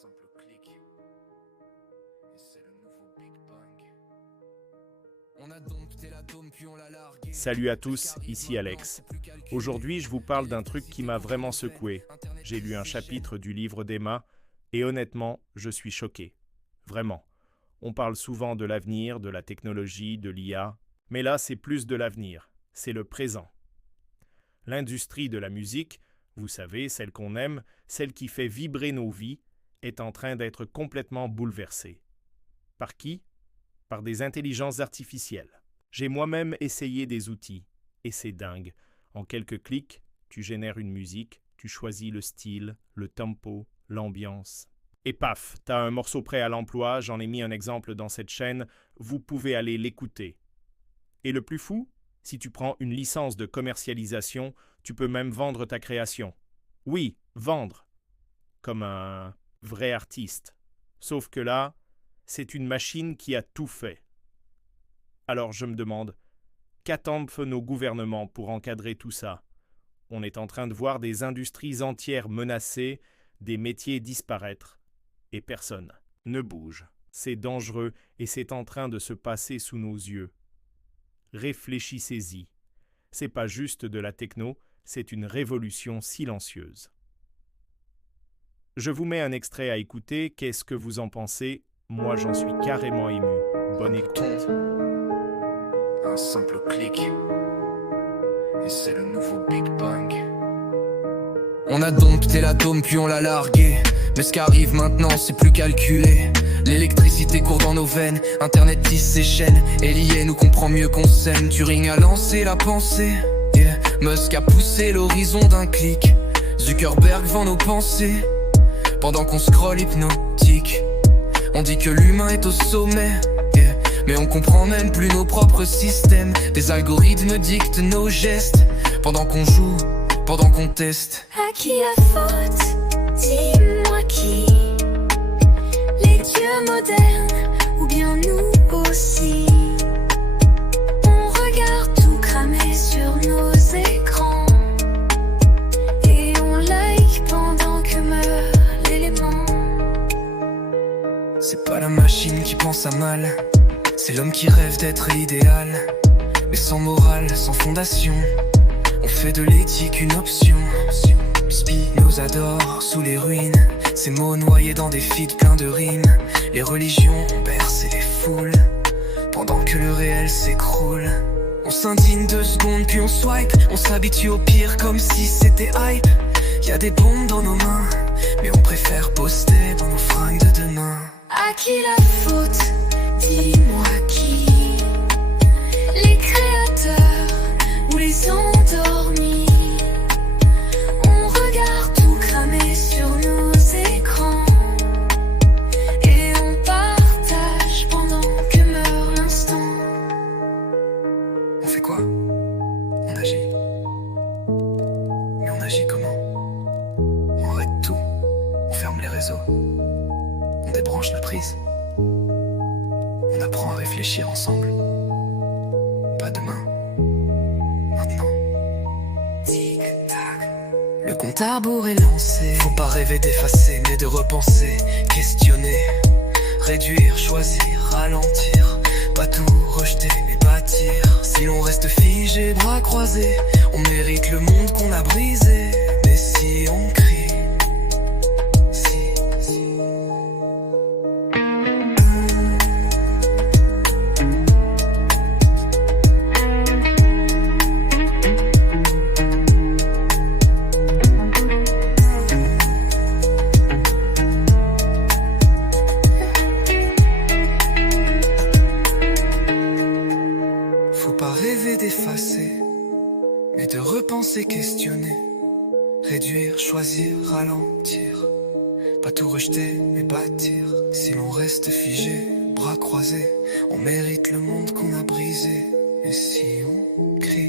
simple clic. Et c'est le nouveau Big Bang. On a dompté l'atome puis on l'a largué. Salut à tous, ici Alex. Aujourd'hui, je vous parle d'un truc qui m'a vraiment secoué. J'ai lu un chapitre du livre d'Emma et honnêtement, je suis choqué. Vraiment. On parle souvent de l'avenir, de la technologie, de l'IA, mais là, c'est plus de l'avenir. C'est le présent. L'industrie de la musique, vous savez, celle qu'on aime, celle qui fait vibrer nos vies, est en train d'être complètement bouleversée. Par qui? Par des intelligences artificielles. J'ai moi-même essayé des outils, et c'est dingue. En quelques clics, tu génères une musique, tu choisis le style, le tempo, l'ambiance. Et paf, t'as un morceau prêt à l'emploi, j'en ai mis un exemple dans cette chaîne, vous pouvez aller l'écouter. Et le plus fou, si tu prends une licence de commercialisation, tu peux même vendre ta création. Oui, vendre. Comme un vrai artiste. Sauf que là, c'est une machine qui a tout fait. Alors je me demande, qu'attendent nos gouvernements pour encadrer tout ça? On est en train de voir des industries entières menacées, des métiers disparaître. Et personne ne bouge. C'est dangereux et c'est en train de se passer sous nos yeux. Réfléchissez-y. C'est pas juste de la techno, c'est une révolution silencieuse. Je vous mets un extrait à écouter, qu'est-ce que vous en pensez? Moi j'en suis carrément ému. Bonne écoute. Un simple clic. Et c'est le nouveau Big Bang. On a dompté l'atome puis on l'a largué. Mais ce qui arrive maintenant c'est plus calculé. L'électricité court dans nos veines, Internet tisse ses chaînes. Elie nous comprend mieux qu'on s'aime. Turing a lancé la pensée, yeah. Musk a poussé l'horizon d'un clic. Zuckerberg vend nos pensées. Pendant qu'on scrolle hypnotique, on dit que l'humain est au sommet, yeah. Mais on comprend même plus nos propres systèmes. Des algorithmes dictent nos gestes. Pendant qu'on joue, pendant qu'on teste. À qui la faute? Dis-moi qui? Les dieux modernes ou bien nous aussi? On regarde tout cramer sur nos écrans et on like pendant que meurt l'élément. C'est pas la machine qui pense à mal, c'est l'homme qui rêve d'être idéal. Mais sans morale, sans fondation, on fait de l'éthique une option. Spinoza adore sous les ruines, ces mots noyés dans des feeds pleins de rimes. Les religions ont bercé les foules, pendant que le réel s'écroule. On s'indigne 2 secondes puis on swipe, on s'habitue au pire comme si c'était hype. Y'a des bombes dans nos mains, mais on préfère poster dans nos fringues de demain. À qui la faute? Dis-moi qui? Les créateurs ou les endormis? On regarde tout cramer sur nos écrans et on partage pendant que meurt l'instant. On fait quoi? On agit. Mais on agit comment? On arrête tout, on ferme les réseaux, on débranche la prise. On apprend à réfléchir ensemble. Pas demain, maintenant. Tic-tac. Le compte à rebours est lancé. Faut pas rêver d'effacer, mais de repenser, questionner, réduire, choisir, ralentir. Pas tout rejeter, mais bâtir. Si l'on reste figé, bras croisés, on mérite le monde qu'on a brisé. Mais si on crie, faut pas rêver d'effacer, mais de repenser, questionner, réduire, choisir, ralentir. Pas tout rejeter, mais bâtir. Si l'on reste figé, bras croisés, on mérite le monde qu'on a brisé. Et si on crie